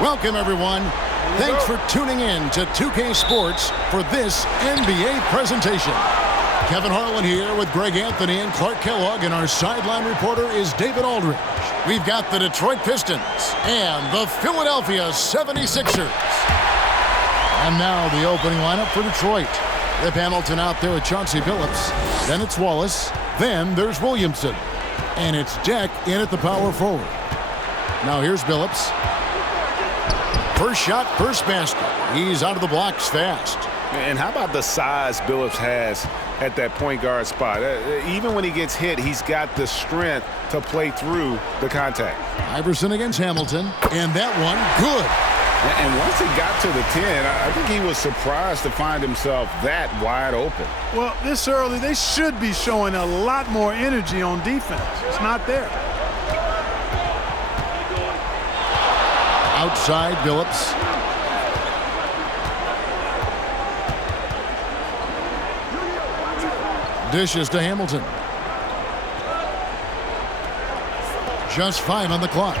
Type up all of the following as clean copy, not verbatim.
Welcome, everyone. Thanks for tuning in to 2K Sports for this NBA presentation. Kevin Harlan here with Greg Anthony and Clark Kellogg, and our sideline reporter is David Aldridge. We've got the Detroit Pistons and the Philadelphia 76ers. And now the opening lineup for Detroit. Rip Hamilton out there with Chauncey Billups. Then it's Wallace. Then there's Williamson. And it's Jack in at the power forward. Now here's Billups. First shot, first basket. He's out of the blocks fast. And how about the size Billups has at that point guard spot? Even when he gets hit, he's got the strength to play through the contact. Iverson against Hamilton. And that one, good. And once he got to the 10, I think he was surprised to find himself that wide open. Well, this early, they should be showing a lot more energy on defense. It's not there. Outside, Billups. Dishes to Hamilton. Just 5 on the clock.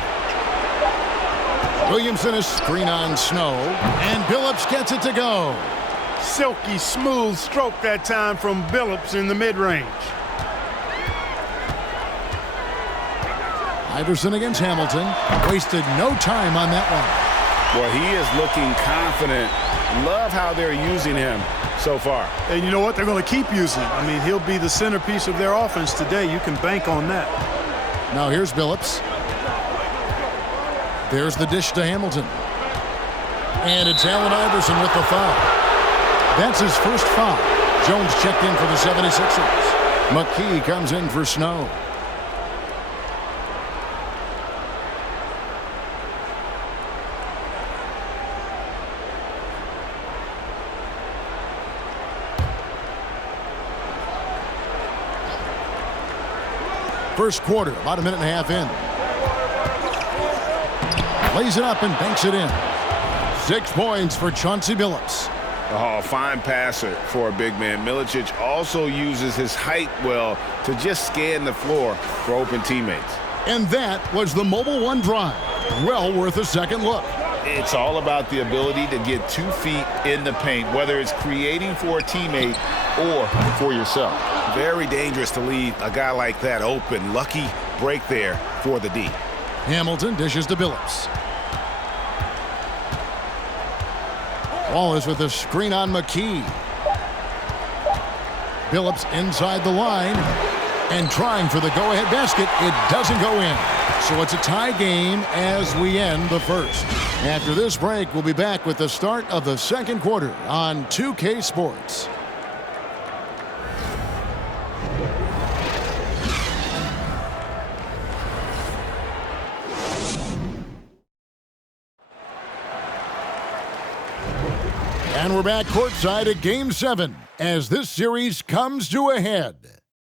Williamson is screen on Snow, and Billups gets it to go. Silky smooth stroke that time from Billups in the mid-range. Iverson against Hamilton. Wasted no time on that one. Well, he is looking confident. Love how they're using him so far. And you know what? They're going to keep using him. I mean, he'll be the centerpiece of their offense today. You can bank on that. Now here's Billups. There's the dish to Hamilton. And it's Allen Iverson with the foul. That's his first foul. Jones checked in for the 76ers. McKee comes in for Snow. First quarter, about a minute and a half in. Lays it up and banks it in. 6 points for Chauncey Billups. Oh, fine passer for a big man. Milicic also uses his height well to just scan the floor for open teammates. And that was the Mobile One drive. Well worth a second look. It's all about the ability to get 2 feet in the paint, whether it's creating for a teammate or for yourself. Very dangerous to leave a guy like that open. Lucky break there for the D. Hamilton dishes to Billups. Wallace with a screen on McKee. Billups inside the line and trying for the go-ahead basket. It doesn't go in. So it's a tie game as we end the first. After this break, we'll be back with the start of the second quarter on 2K Sports. And we're back courtside at Game 7 as this series comes to a head.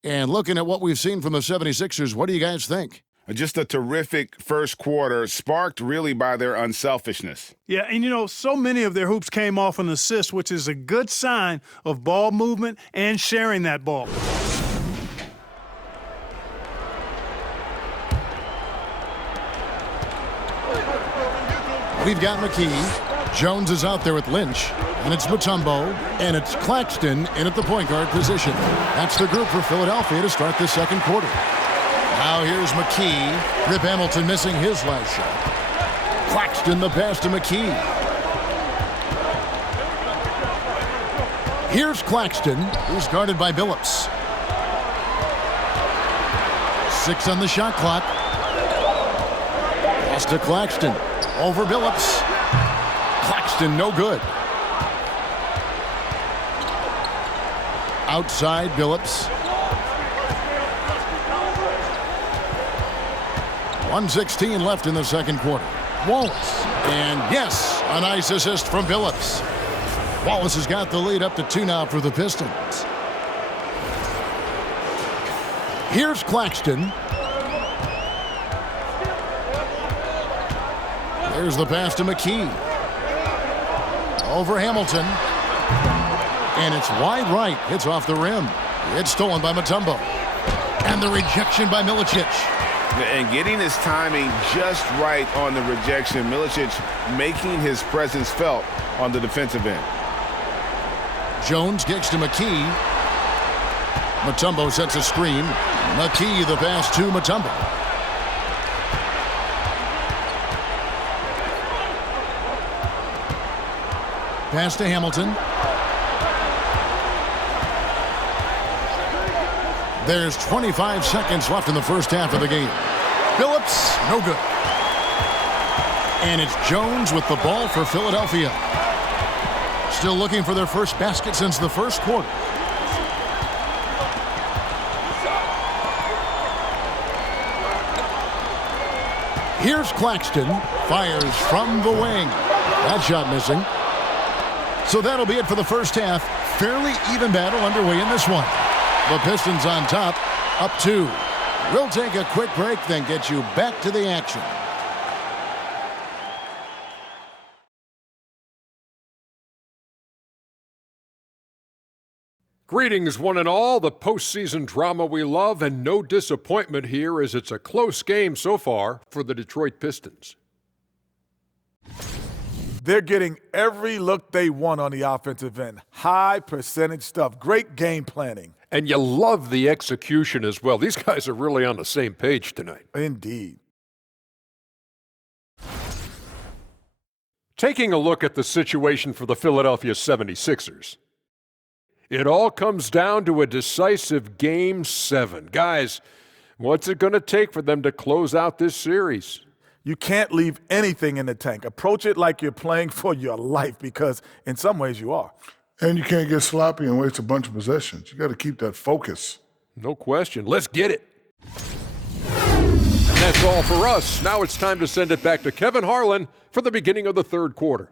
And looking at what we've seen from the 76ers, what do you guys think? Just a terrific first quarter, sparked really by their unselfishness. Yeah, and you know, so many of their hoops came off an assist, which is a good sign of ball movement and sharing that ball. We've got McKee. Jones is out there with Lynch, and it's Mutombo, and it's Claxton in at the point guard position. That's the group for Philadelphia to start the second quarter. Now here's McKee. Rip Hamilton missing his last shot. Claxton the pass to McKee. Here's Claxton, who's guarded by Billups. 6 on the shot clock. Pass to Claxton. Over Billups. Claxton no good. Outside Billups. 1:16 left in the second quarter. Wallace. And yes, a nice assist from Billups. Wallace has got the lead up to 2 now for the Pistons. Here's Claxton. There's the pass to McKee. Over Hamilton. And it's wide right. Hits off the rim. It's stolen by Mutombo. And the rejection by Milicic. And getting his timing just right on the rejection. Milicic making his presence felt on the defensive end. Jones kicks to McKee. Mutombo sets a screen. McKee the pass to Mutombo. Pass to Hamilton. There's 25 seconds left in the first half of the game. Billups, no good. And it's Jones with the ball for Philadelphia. Still looking for their first basket since the first quarter. Here's Claxton. Fires from the wing. That shot missing. So that'll be it for the first half. Fairly even battle underway in this one. The Pistons on top, up 2. We'll take a quick break, then get you back to the action. Greetings, one and all. The postseason drama we love, and no disappointment here as it's a close game so far for the Detroit Pistons. They're getting every look they want on the offensive end. High percentage stuff. Great game planning. And you love the execution as well. These guys are really on the same page tonight. Indeed. Taking a look at the situation for the Philadelphia 76ers. It all comes down to a decisive Game 7. Guys, what's it going to take for them to close out this series? You can't leave anything in the tank. Approach it like you're playing for your life, because in some ways you are. And you can't get sloppy and waste a bunch of possessions. You got to keep that focus. No question. Let's get it. And that's all for us. Now it's time to send it back to Kevin Harlan for the beginning of the third quarter.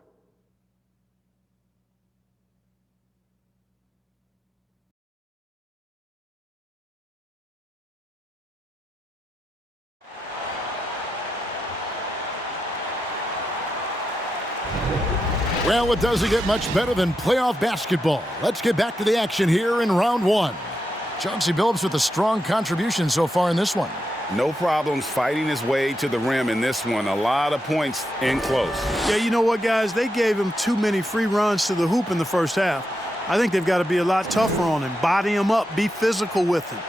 Well, it doesn't get much better than playoff basketball. Let's get back to the action here in round 1. Chauncey Billups with a strong contribution so far in this one. No problems fighting his way to the rim in this one. A lot of points in close. Yeah, you know what, guys? They gave him too many free runs to the hoop in the first half. I think they've got to be a lot tougher on him. Body him up. Be physical with him.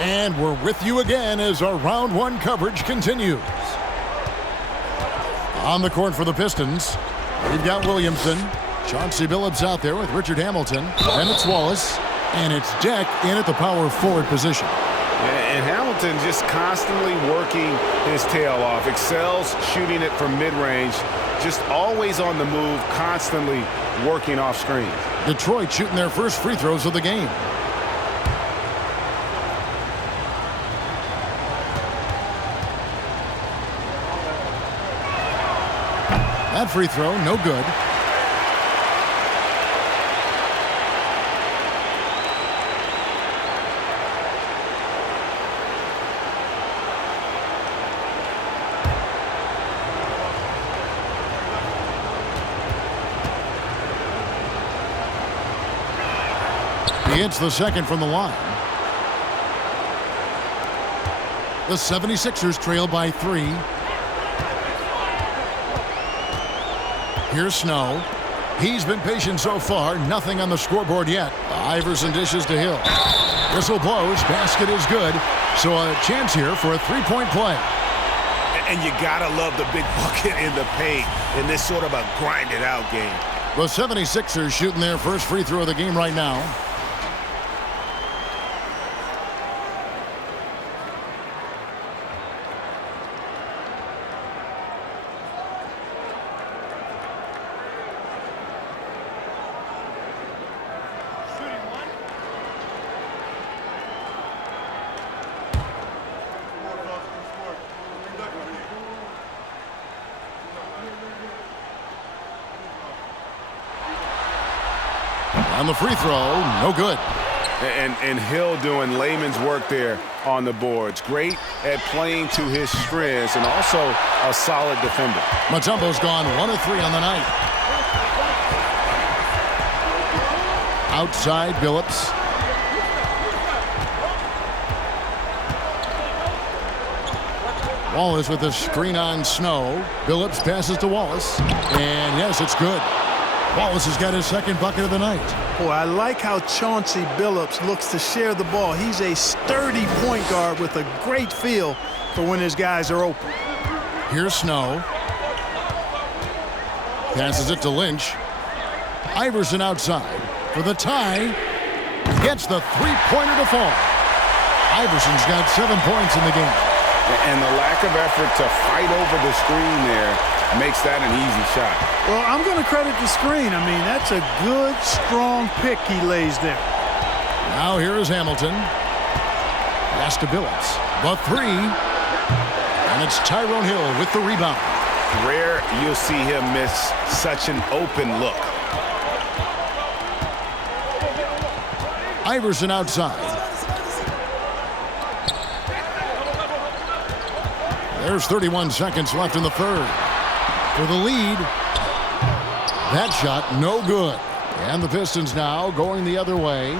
And we're with you again as our round 1 coverage continues. On the court for the Pistons, we've got Williamson. Chauncey Billups out there with Richard Hamilton. Then it's Wallace. And it's Deck in at the power forward position. And Hamilton just constantly working his tail off. Excels shooting it from mid-range. Just always on the move, constantly working off screens. Detroit shooting their first free throws of the game. That free throw, no good. He hits the second from the line. The 76ers trail by 3. Here's Snow. He's been patient so far. Nothing on the scoreboard yet. Iverson dishes to Hill. Whistle blows. Basket is good. So a chance here for a three-point play. And you got to love the big bucket in the paint in this sort of a grinded-out game. The 76ers shooting their first free throw of the game right now. On the free throw, no good. And Hill doing layman's work there on the boards. Great at playing to his strengths and also a solid defender. Mutombo's gone 1 of 3 on the night. Outside, Billups. Wallace with a screen on Snow. Billups passes to Wallace. And yes, it's good. Wallace has got his second bucket of the night. Boy, I like how Chauncey Billups looks to share the ball. He's a sturdy point guard with a great feel for when his guys are open. Here's Snow. Passes it to Lynch. Iverson outside for the tie. Gets the three-pointer to fall. Iverson's got 7 points in the game. And the lack of effort to fight over the screen there makes that an easy shot. Well, I'm going to credit the screen. I mean, that's a good, strong pick he lays there. Now here is Hamilton. Pass to Billups. The three. And it's Tyrone Hill with the rebound. Rare you'll see him miss such an open look. Iverson outside. There's 31 seconds left in the third. For the lead. That shot no good. And the Pistons now going the other way.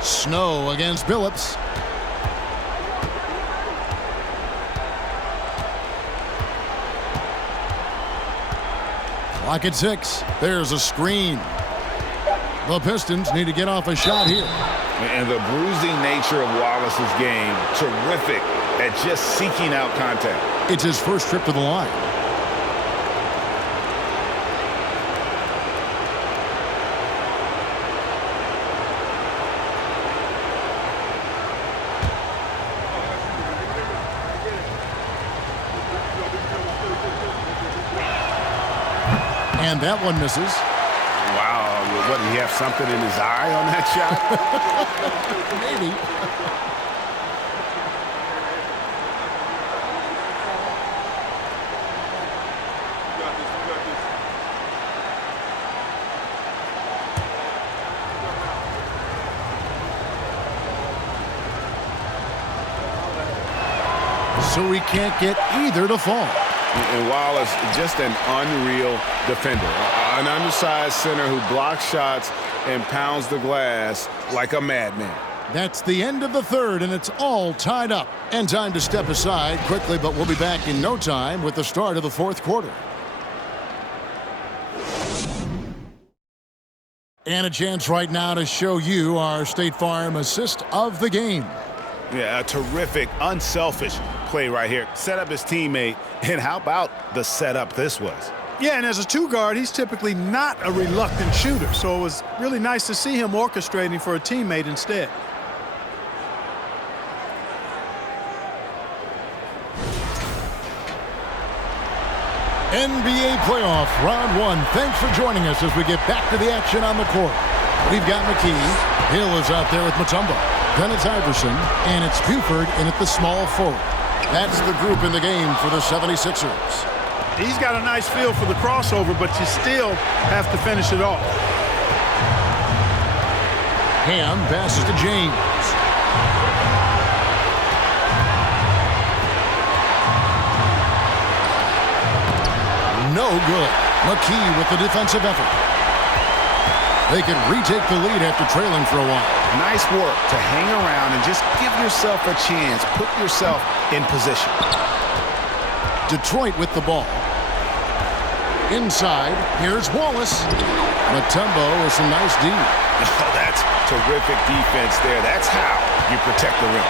Snow against Billups. Clock at 6. There's a screen. The Pistons need to get off a shot here. And the bruising nature of Wallace's game, terrific at just seeking out contact. It's his first trip to the line. And that one misses. Wow, what, did he have something in his eye on that shot? Maybe. So we can't get either to fall. And Wallace, just an unreal defender. An undersized center who blocks shots and pounds the glass like a madman. That's the end of the third, and it's all tied up. And time to step aside quickly, but we'll be back in no time with the start of the fourth quarter. And a chance right now to show you our State Farm assist of the game. Yeah, a terrific, unselfish play right here. Set up his teammate, and how about the setup this was? Yeah, and as a two-guard, he's typically not a reluctant shooter, so it was really nice to see him orchestrating for a teammate instead. NBA playoff round one. Thanks for joining us as we get back to the action on the court. We've got McKee. Hill is out there with Mutombo. Then it's Iverson, and it's Buford in at the small forward. That's the group in the game for the 76ers. He's got a nice feel for the crossover, but you still have to finish it off. Ham passes to James. No good. McKee with the defensive effort. They can retake the lead after trailing for a while. Nice work to hang around and just give yourself a chance. Put yourself in position. Detroit with the ball. Inside, here's Wallace. Mutombo with some nice D. Oh, that's terrific defense there. That's how you protect the rim.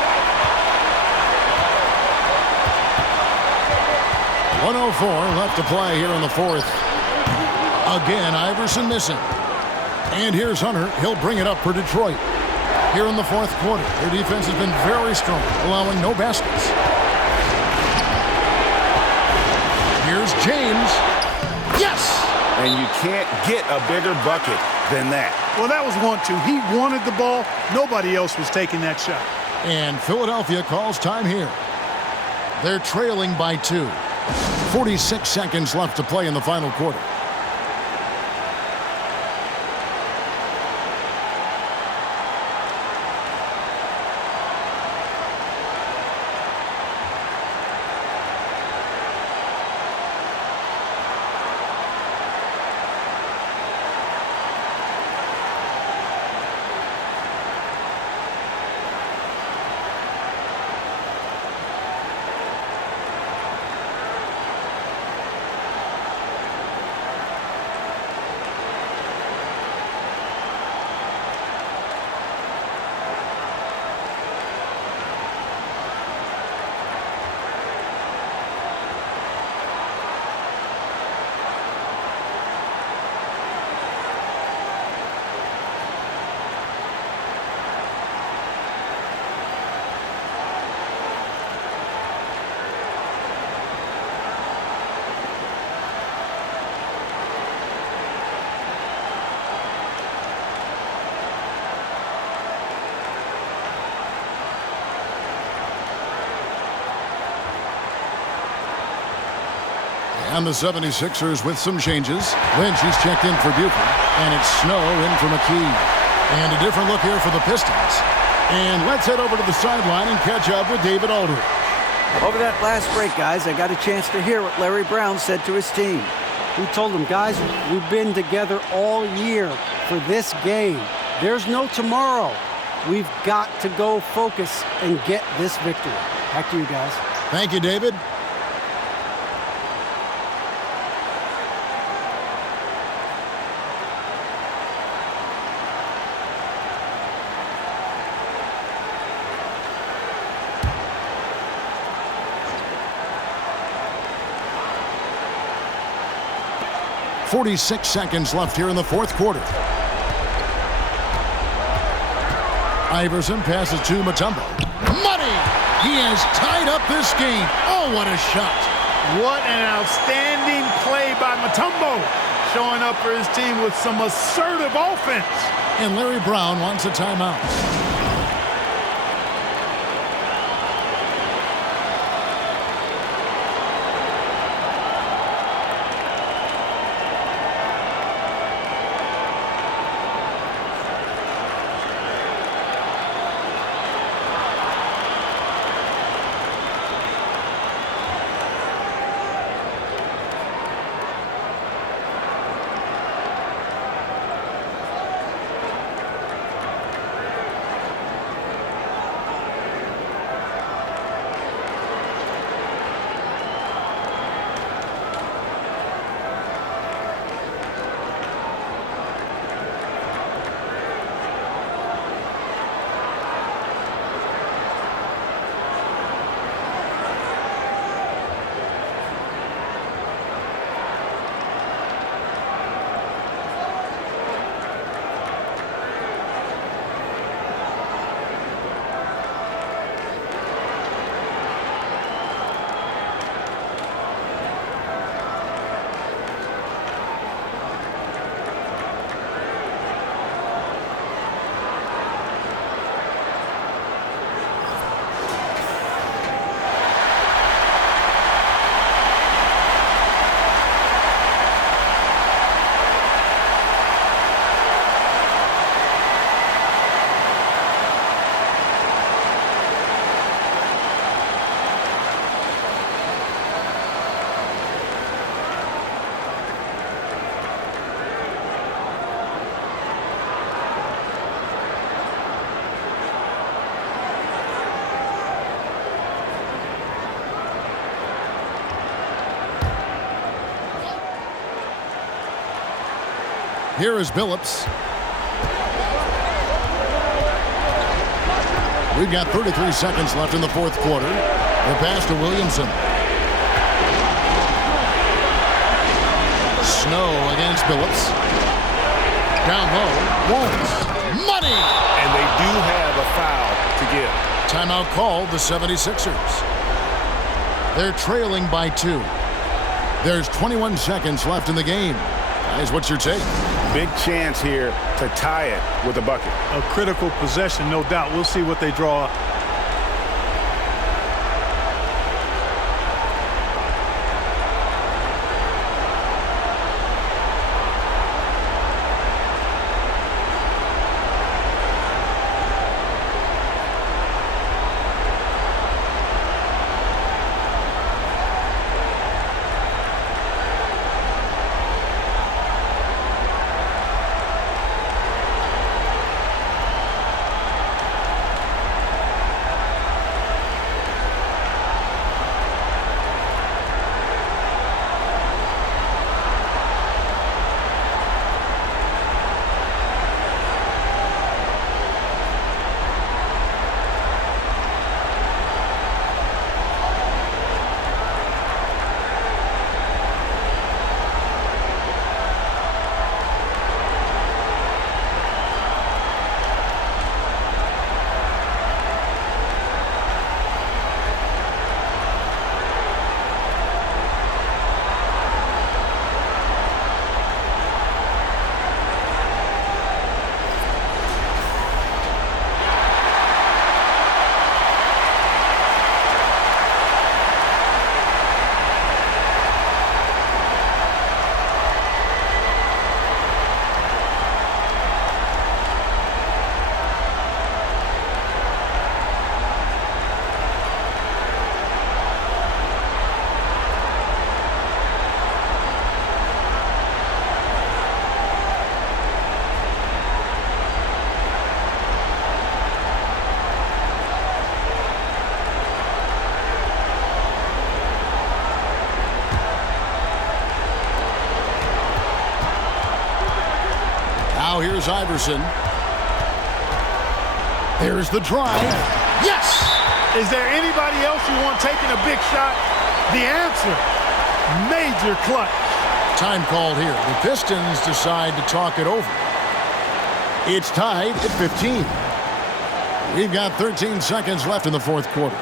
1:04 left to play here in the fourth. Again, Iverson missing. And here's Hunter. He'll bring it up for Detroit. Here in the fourth quarter, their defense has been very strong, allowing no baskets. Here's James. Yes! And you can't get a bigger bucket than that. Well, that was 1-2. He wanted the ball. Nobody else was taking that shot. And Philadelphia calls time here. They're trailing by 2. 46 seconds left to play in the final quarter. And the 76ers with some changes. Lynch is checked in for Buford. And it's Snow in for McKee. And a different look here for the Pistons. And let's head over to the sideline and catch up with David Aldridge. Over that last break, guys, I got a chance to hear what Larry Brown said to his team. He told them, guys, we've been together all year for this game. There's no tomorrow. We've got to go focus and get this victory. Back to you, guys. Thank you, David. .46 seconds left here in the fourth quarter. Iverson passes to Mutombo. Money! He has tied up this game. Oh, what a shot. What an outstanding play by Mutombo, showing up for his team with some assertive offense. And Larry Brown wants a timeout. Here is Billups. We've got 33 seconds left in the fourth quarter. The pass to Williamson. Snow against Billups. Down low. Won't. Money! And they do have a foul to give. Timeout called the 76ers. They're trailing by 2. There's 21 seconds left in the game. Guys, what's your take? Big chance here to tie it with a bucket. A critical possession, no doubt. We'll see what they draw up. Here's Iverson. There's the drive. Yes! Is there anybody else you want taking a big shot? The answer, major clutch. Time called here. The Pistons decide to talk it over. It's tied at 15. We've got 13 seconds left in the fourth quarter.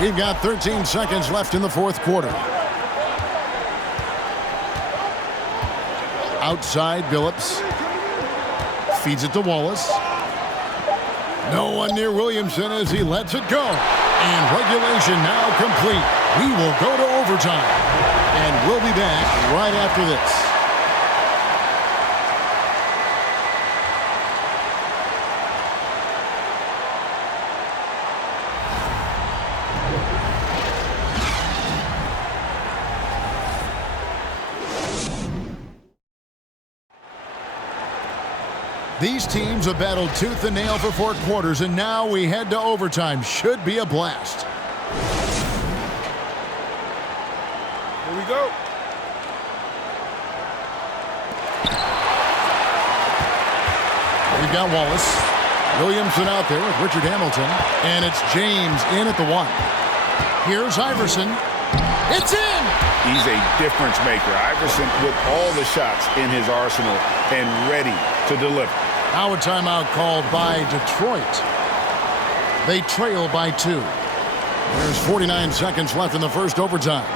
We've got 13 seconds left in the fourth quarter. Outside, Billups. Feeds it to Wallace. No one near Williamson as he lets it go. And regulation now complete. We will go to overtime. And we'll be back right after this. These teams have battled tooth and nail for 4 quarters, and now we head to overtime. Should be a blast. Here we go. We've got Wallace. Williamson out there with Richard Hamilton. And it's James in at the 1. Here's Iverson. It's in! He's a difference maker. Iverson with all the shots in his arsenal and ready to deliver. Now a timeout called by Detroit. They trail by 2. There's 49 seconds left in the first overtime.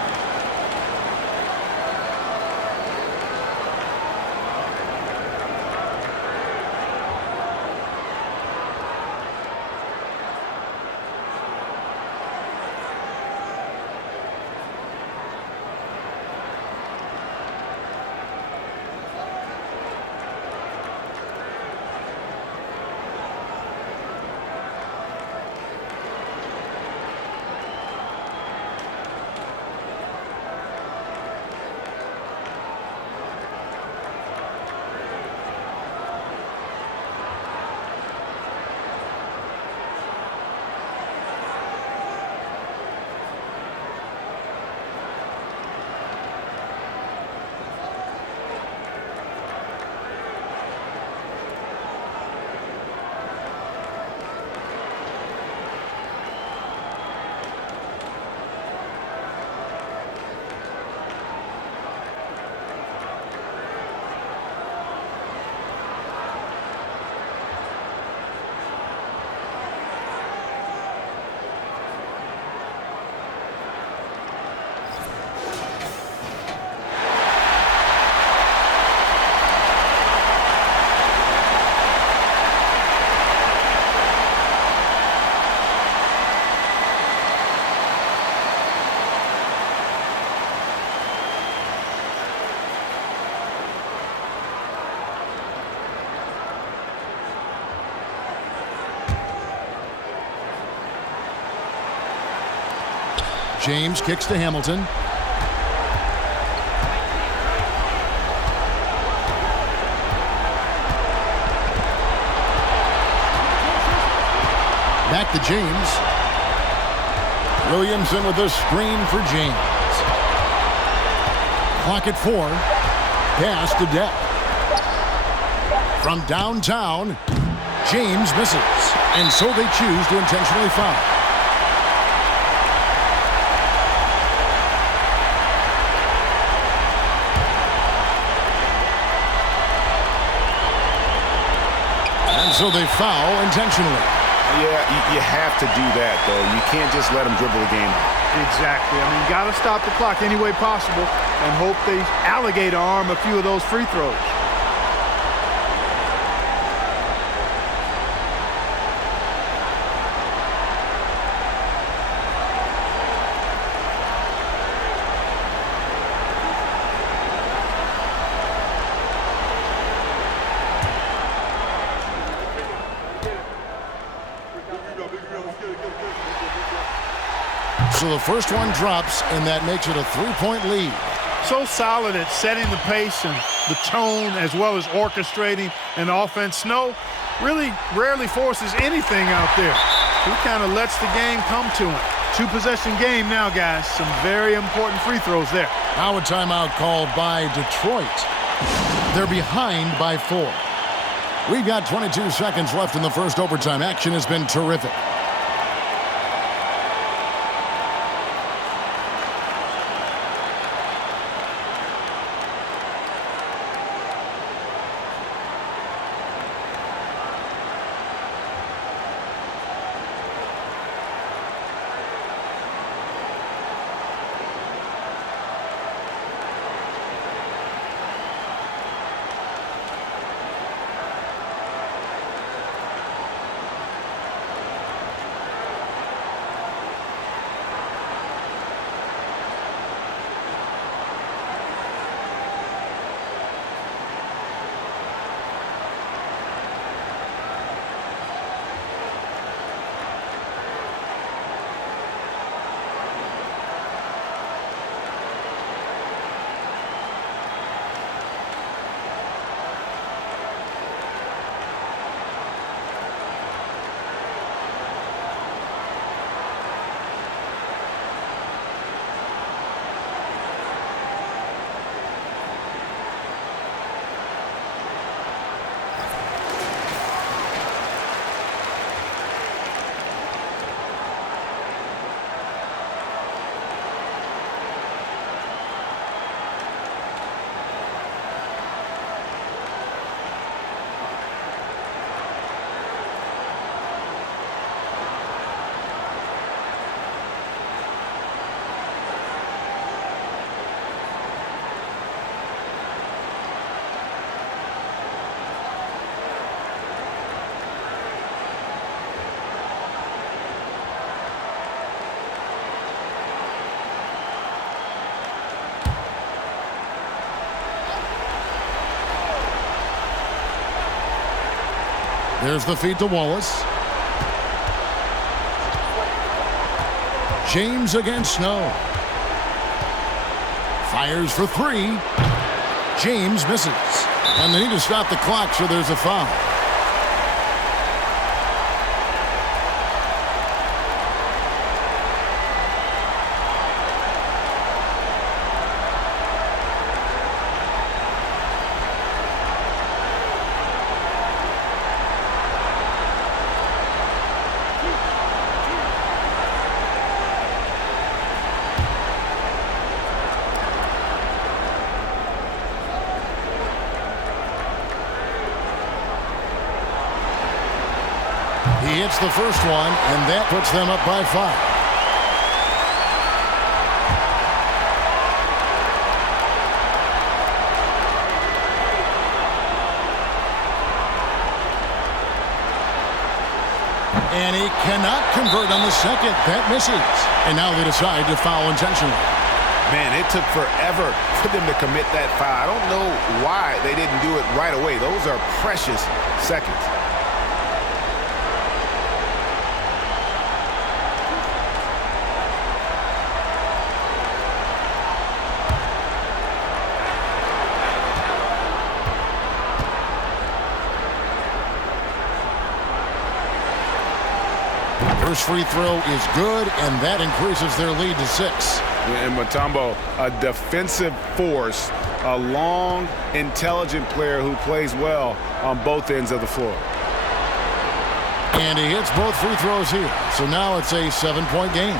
James kicks to Hamilton. Back to James. Williamson with a screen for James. Clock at 4. Pass to Depp. From downtown, James misses. And so they choose to intentionally foul. And so they foul intentionally. Yeah, you have to do that, though. You can't just let them dribble the game out. Exactly. I mean, you got to stop the clock any way possible and hope they alligator arm a few of those free throws. So the first one drops, and that makes it a 3-point lead. So solid at setting the pace and the tone as well as orchestrating an offense. Snow really rarely forces anything out there. He kind of lets the game come to him. 2-possession game now, guys. Some very important free throws there. Now a timeout called by Detroit. They're behind by 4. We've got 22 seconds left in the first overtime. Action has been terrific. There's the feed to Wallace. James against Snow. Fires for 3. James misses. And they need to stop the clock, so there's a foul. He hits the first one, and that puts them up by 5. And he cannot convert on the second. That misses. And now they decide to foul intentionally. Man, it took forever for them to commit that foul. I don't know why they didn't do it right away. Those are precious seconds. First free throw is good, and that increases their lead to 6. And Mutombo, a defensive force, a long, intelligent player who plays well on both ends of the floor. And he hits both free throws here. So now it's a 7-point game.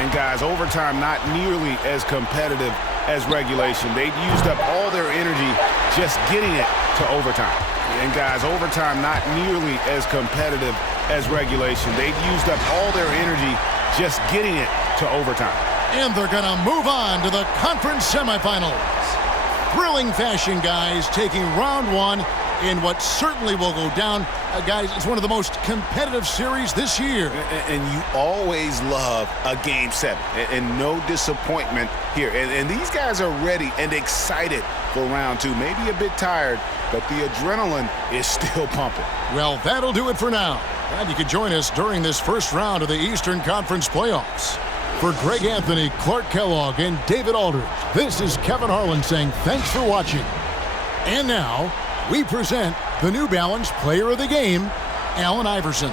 And guys, overtime not nearly as competitive as regulation. They've used up all their energy just getting it to overtime. And guys, overtime not nearly as competitive as regulation. They've used up all their energy just getting it to overtime. And they're going to move on to the conference semifinals. Thrilling fashion, guys, taking round one in what certainly will go down. Guys, it's one of the most competitive series this year. And you always love a Game 7. And no disappointment here. And these guys are ready and excited for round two. Maybe a bit tired, but the adrenaline is still pumping. Well, that'll do it for now. Glad you could join us during this first round of the Eastern Conference playoffs. For Greg Anthony, Clark Kellogg, and David Aldridge, this is Kevin Harlan saying thanks for watching. And now, we present the New Balance Player of the Game, Allen Iverson.